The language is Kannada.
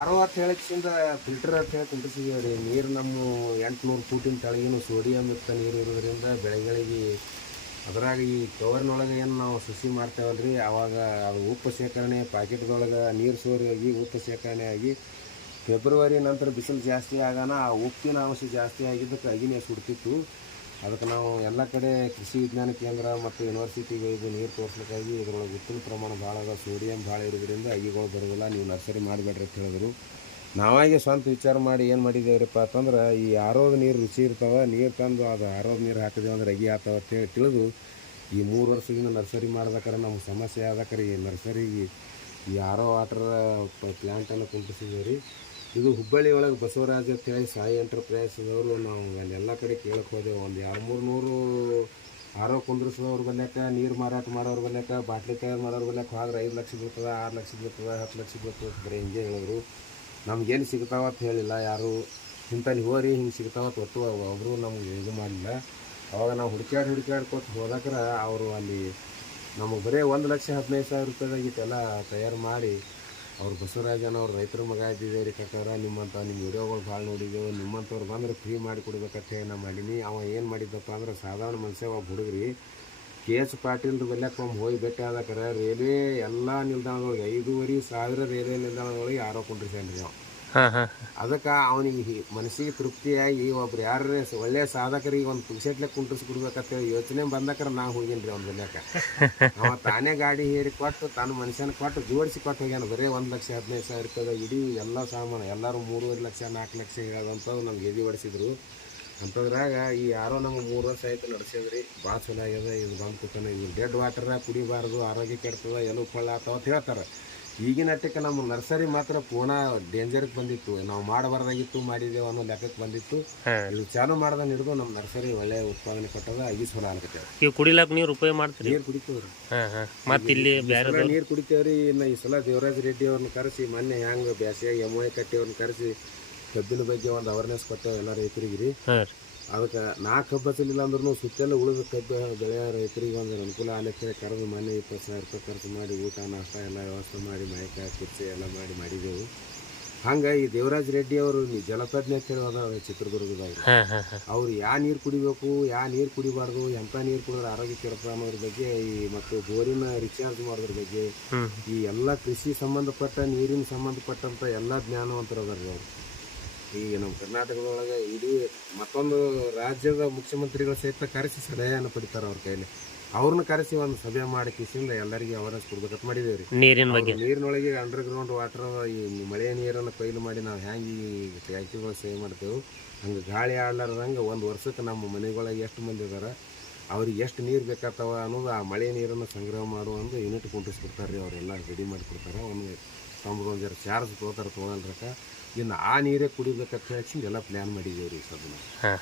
ಅರವತ್ತು ಹೇಳಕ್ಕಿಂತ ಫಿಲ್ಟರ್ ಅಂತ ಹೇಳಿ ಕುಂಟಿಸಿದೀವಿ ರೀ ನೀರು ನಮ್ಮ ಎಂಟುನೂರು ಫೂಟಿನ ತಳಗಿನ ಸೋಡಿಯಂ ಯುಕ್ತ ನೀರು ಇರೋದ್ರಿಂದ ಬೆಳೆಗಳಿಗೆ ಅದ್ರಾಗ ಈ ಕವರ್ನೊಳಗೆ ಏನು ನಾವು ಸಸಿ ಮಾಡ್ತೇವಲ್ಲ ರೀ ಆವಾಗ ಅದು ಉಪ್ಪು ಶೇಖರಣೆ ಪ್ಯಾಕೆಟ್ದೊಳಗೆ ನೀರು ಸೋರಿ ಆಗಿ ಉಪ್ಪು ಶೇಖರಣೆ ಆಗಿ ಫೆಬ್ರವರಿ ನಂತರ ಬಿಸಿಲು ಜಾಸ್ತಿ ಆಗಾನ ಆ ಉಪ್ಪಿನ ಅಂಶ ಜಾಸ್ತಿ ಆಗಿದ್ದಕ್ಕೆ ಅಗಿನೇ ಸುಡ್ತಿತ್ತು. ಅದಕ್ಕೆ ನಾವು ಎಲ್ಲ ಕಡೆ ಕೃಷಿ ವಿಜ್ಞಾನ ಕೇಂದ್ರ ಮತ್ತು ಯೂನಿವರ್ಸಿಟಿಗಳಿಗೆ ನೀರು ತೋರಿಸ್ಲಿಕ್ಕಾಗಿ ಇದರೊಳಗೆ ಉತ್ತಮ ಪ್ರಮಾಣ ಭಾಳ ಅದ ಸೋಡಿಯಂ ಭಾಳ ಇರೋದ್ರಿಂದ ಅಗಿಗಳು ಬರೋದಿಲ್ಲ, ನೀವು ನರ್ಸರಿ ಮಾಡಬೇಡ್ರಿ ಅಂತ ಹೇಳಿದ್ರು. ನಾವಾಗೆ ಸ್ವಂತ ವಿಚಾರ ಮಾಡಿ ಏನು ಮಾಡಿದ್ದೇವ್ರಪ್ಪ ಅಂತಂದ್ರೆ, ಈ ಆರೋದ ನೀರು ರುಚಿ ಇರ್ತಾವೆ, ನೀರು ತಂದು ಅದು ಆರೋದ ನೀರು ಹಾಕಿದೆವು ಅಂದ್ರೆ ಅಗಿ ಆಗ್ತಾವೆ ಅಂತೇಳಿ ತಿಳಿದು, ಈ ಮೂರು ವರ್ಷದಿಂದ ನರ್ಸರಿ ಮಾಡ್ಬೇಕಾರೆ ನಮ್ಗೆ ಸಮಸ್ಯೆ ಆದಕ್ರೆ ಈ ನರ್ಸರಿಗೆ ಈ ಆರೋ ವಾಟರ್ ಪ್ಲ್ಯಾಂಟನ್ನು ಕುಂಪಿಸಿದ್ದೇವೆ ರೀ ಇದು ಹುಬ್ಬಳ್ಳಿ ಒಳಗೆ ಬಸವರಾಜ ಅಂತೇಳಿ ಸಾಯಿ ಎಂಟರ್ಪ್ರೈಸ್ದವರು. ನಾವು ಎಲ್ಲ ಕಡೆ ಕೇಳಕ್ಕೆ ಹೋದೆವು. ಒಂದು ಎರಡು ಮೂರು ನೂರು ಆರೋ ಕುಂದ್ರಿಸಿದವ್ರ ಬಲ್ಯಾಕ ನೀರು ಮಾರಾಟ ಮಾಡೋರು ಬಲ್ಯಾಕ ಬಾಟ್ಲಿ ತಯಾರು ಮಾಡೋರು ಬಲ್ಯಾಕ ಹೋದ್ರೆ ಐದು ಲಕ್ಷ ಬೀಳ್ತದ, ಆರು ಲಕ್ಷ ಬೀಳ್ತದ, ಹತ್ತು ಲಕ್ಷ ಬೀಳ್ತದ ಬರೀ ಹಿಂಗೆ ಹೇಳಿದ್ರು. ನಮ್ಗೇನು ಸಿಗ್ತಾವ ಅಂತ ಹೇಳಿಲ್ಲ. ಯಾರು ಇಂಥಲ್ಲಿ ಹೋರಿ, ಹಿಂಗೆ ಸಿಗ್ತಾವ ಅಂತ ಒಟ್ಟು ಒಬ್ಬರು ನಮ್ಗೆ ಇದು ಮಾಡಲಿಲ್ಲ. ಅವಾಗ ನಾವು ಹುಡುಕ್ಯಾಡಿ ಹುಡುಕ್ಯಾಡ್ಕೊತ ಹೋದಾಕ್ರ ಅವರು ಅಲ್ಲಿ ನಮಗೆ ಬರೀ ಒಂದು ಲಕ್ಷ ಹದಿನೈದು ಸಾವಿರ ರೂಪಾಯಿದಾಗಿತ್ತೆಲ್ಲ ತಯಾರು ಮಾಡಿ ಅವ್ರು ಬಸವರಾಜನ ಅವ್ರು ರೈತರ ಮಗ ಇದ್ದಿದ್ದೇವೆ ರೀ ಕಕ್ಕಾರ ನಿಮ್ಮಂಥ ನಿಮ್ಮ ವಿಡಿಯೋಗಳು ಭಾಳ ನೋಡಿದ್ದೆವು. ನಿಮ್ಮಂಥವ್ರು ಬಂದ್ರೆ ಫ್ರೀ ಮಾಡಿ ಕೊಡ್ಬೇಕಂತ ಹೇಳಿ ನಾ ಮಾಡೀನಿ. ಅವ ಏನು ಮಾಡಿದ್ದಪ್ಪ ಅಂದ್ರೆ ಸಾಧಾರಣ ಮನುಷ್ಯ ಒಬ್ಬ ಹುಡುಗ್ರಿ. ಕೆ ಎಸ್ ಪಾಟೀಲ್ ಬೆಲ್ಲಕ್ಕೆ ಒಮ್ಮೆ ಹೋಗಿ ಭೇಟಿ ಆದಕ್ರೆ ರೈಲ್ವೆ ಎಲ್ಲ ನಿಲ್ದಾಣಗಳಿಗೆ ಐದೂವರೆ ಸಾವಿರ ರೈಲ್ವೆ ನಿಲ್ದಾಣಗಳಿಗೆ ಯಾರೋ ಕುಂಡ್ರಿಸ್ಯಾನ್ರಿ ಸೇನ್ರಿ ಹಾಂ ಅದಕ್ಕೆ ಅವನಿಗೆ ಮನಸ್ಸಿಗೆ ತೃಪ್ತಿಯಾಗಿ ಒಬ್ರು ಯಾರೇ ಒಳ್ಳೆ ಸಾಧಕರಿಗೆ ಒಂದು ಪುಕ್ಷಟ್ಲೆ ಕುಂಟ್ರಿಸಿ ಕೊಡ್ಬೇಕಂತೇಳಿ ಯೋಚನೆ ಬಂದಕ್ರ ನಾ ಹೋಗಿನಿ ರೀ ಅವ್ನ ಬೆಲ್ಯಾಕ ಅವ ತಾನೇ ಗಾಡಿ ಹೇರಿ ಕೊಟ್ಟು ತನ್ನ ಮನುಷ್ಯನ ಕೊಟ್ಟು ಜೋಡಿಸಿ ಕೊಟ್ಟು ಹೋಗ್ಯಾನ. ಬರೀ ಒಂದು ಲಕ್ಷ ಹದಿನೈದು ಸಾವಿರ ರೂಪಾಯಿ ಇಡೀ ಎಲ್ಲ ಸಾಮಾನು ಎಲ್ಲರೂ ಮೂರುವರೆ ಲಕ್ಷ ನಾಲ್ಕು ಲಕ್ಷ ಹೇಳೋದಂಥದ್ದು ನಮ್ಗೆ ಎದಿ ಹೊಡಿಸಿದ್ರು. ಅಂಥದ್ರಾಗ ಈ ಯಾರೋ ನಮ್ಗೆ ಮೂರು ವರ್ಷ ಆಯ್ತು ನಡೆಸಿದ್ರಿ ಭಾಳ ಚಲೋ ಆಗ್ಯದ ಇದು ಬಂದು ಕೂತಾನೆ ಇವ್ರು ಡೆಡ್ ವಾಟರ್ ಕುಡಿಬಾರ್ದು ಆರೋಗ್ಯ ಕೆಡ್ತದ ಎಲ್ಲೂ ಕೊಳ್ಳ ಆತಾವ ಅಂತ ಹೇಳ್ತಾರೆ. ಈಗಿನ ಅಟ್ಟಕ್ಕೆ ನಮ್ಮ ನರ್ಸರಿ ಮಾತ್ರ ಪೂರ್ಣ ಡೇಂಜರ್ಗೆ ಬಂದಿತ್ತು. ನಾವು ಮಾಡಬಾರ್ದಾಗಿತ್ತು ಮಾಡಿದ್ದೇವೆ ಅನ್ನೋ ಲೆಕ್ಕಕ್ಕೆ ಬಂದಿತ್ತು. ಇದು ಚಾಲು ಮಾಡ್ದ ಹಿಡಿದು ನಮ್ಮ ನರ್ಸರಿ ಒಳ್ಳೆ ಉತ್ಪಾದನೆ ಕೊಟ್ಟದ ಐದು ಸಲ ಅನ್ಕತ್ತೇವೆ ಕುಡಿಲಾಕ ನೀರು ಉಪಯೋಗ ಮಾಡ್ತೀರಿ? ನೀರು ಕುಡಿತೀವ್ರಿ. ಮತ್ತೆ ಇಲ್ಲಿ ಬೇರೆ ನೀರು ಕುಡಿತೇವ್ರಿ ಇನ್ನು ಈ ಸಲ ದೇವರಾಜ್ ರೆಡ್ಡಿ ಅವ್ರನ್ನ ಕರೆಸಿ ಮೊನ್ನೆ ಹ್ಯಾಂಗ ಬ್ಯಾಸಿಯಾಗಿ ಎಂ ಐ ಕಟ್ಟಿ ಅವ್ರನ್ನ ಕರೆಸಿ ಕಬ್ಬಿನ ಬಗ್ಗೆ ಒಂದು ಅವೇರ್ನೆಸ್ ಕೊಟ್ಟೇವೆ ಎಲ್ಲ ರೈತರಿಗೆ ರೀ. ಅದಕ್ಕೆ ನಾಲ್ಕು ಹಬ್ಬ ಹಚ್ಚಲಿಲ್ಲ ಅಂದ್ರೂ ಸುತ್ತೆಲ್ಲ ಉಳಿದ ಕಬ್ಬು ಬೆಳೆಯ ರೈತರಿಗೆ ಒಂದು ಅನುಕೂಲ ಆಲಕ್ಕೆ ಕರೆದು ಮನೆ ಇಪ್ಪತ್ತು ಸಾವಿರ ರೂಪಾಯಿ ಖರ್ಚು ಮಾಡಿ ಊಟ ನಾಷ್ಟ ಎಲ್ಲ ವ್ಯವಸ್ಥೆ ಮಾಡಿ ಮೈಕ ಕುರ್ಚಿ ಎಲ್ಲ ಮಾಡಿ ಮಾಡಿದೆವು. ಹಂಗೆ ಈ ದೇವರಾಜ್ ರೆಡ್ಡಿ ಅವರು ಈ ಜಲತಜ್ಞ ಅದಾವ ಚಿತ್ರದುರ್ಗದಾಗ ಅವ್ರು. ಯಾವ ನೀರು ಕುಡಿಬೇಕು ಯಾವ ನೀರು ಕುಡಿಬಾರ್ದು ಎಂಥ ನೀರು ಕುಡಿದ್ರೆ ಆರೋಗ್ಯ ಕೆಡತ ಅನ್ನೋದ್ರ ಬಗ್ಗೆ ಈ ಮತ್ತು ಬೋರಿನ ರಿಚಾರ್ಜ್ ಮಾಡೋದ್ರ ಬಗ್ಗೆ ಈ ಎಲ್ಲ ಕೃಷಿ ಸಂಬಂಧಪಟ್ಟ ನೀರಿನ ಸಂಬಂಧಪಟ್ಟಂಥ ಎಲ್ಲ ಜ್ಞಾನವಂತರು ರೀ ಅವರು. ಈಗ ನಮ್ಮ ಕರ್ನಾಟಕದೊಳಗೆ ಇಡೀ ಮತ್ತೊಂದು ರಾಜ್ಯದ ಮುಖ್ಯಮಂತ್ರಿಗಳ ಸಹಿತ ಕರೆಸಿ ಸಲಹೆಯನ್ನು ಪಡಿತಾರೆ ಅವ್ರ ಕೈಲಿ. ಅವ್ರನ್ನ ಕರೆಸಿ ಒಂದು ಸಭೆ ಮಾಡಿ ಕಿಸಿಂದ ಎಲ್ಲರಿಗೆ ಅವೇರ್ನೆಸ್ ಕೊಡ್ಬೇಕಂತ ಮಾಡಿದೇವೆ ರೀ ನೀರಿನ ಬಗ್ಗೆ. ನೀರಿನೊಳಗೆ ಅಂಡರ್ ಗ್ರೌಂಡ್ ವಾಟರ್ ಈ ಮಳೆ ನೀರನ್ನು ಕೊಯ್ಲು ಮಾಡಿ ನಾವು ಹೆಂಗೆ ಈ ಟ್ಯಾಂಕಿಗಳು ಸೇವ್ ಮಾಡ್ತೇವೆ. ಹಂಗೆ ಗಾಳಿ ಆಡ್ಲಾರ್ದಂಗೆ ಒಂದು ವರ್ಷಕ್ಕೆ ನಮ್ಮ ಮನೆಗಳಿಗೆ ಎಷ್ಟು ಮಂದಿ ಇದಾರೆ ಅವ್ರಿಗೆ ಎಷ್ಟು ನೀರು ಬೇಕಾಗ್ತವ ಅನ್ನೋದು ಆ ಮಳೆ ನೀರನ್ನು ಸಂಗ್ರಹ ಮಾಡುವ ಒಂದು ಯೂನಿಟ್ ಕುಂಟಿಸ್ಬಿಡ್ತಾರೆ ರೀ ಅವರೆಲ್ಲ ರೆಡಿ ಮಾಡಿಕೊಡ್ತಾರೆ ಒಂದು ತಮ್ಮ ಒಂದು ಚಾರ್ಜ್ ತೊಗೋತಾರೆ ತೊಗೊಳಲ್ರಕ್ಕ. ಇನ್ನು ಆ ನೀರೇ ಕುಡಿಬೇಕಂತ ಹೇಳಿ ಎಲ್ಲ ಪ್ಲ್ಯಾನ್ ಮಾಡಿದ್ದೀವಿ ರೀ ಹಾಂ.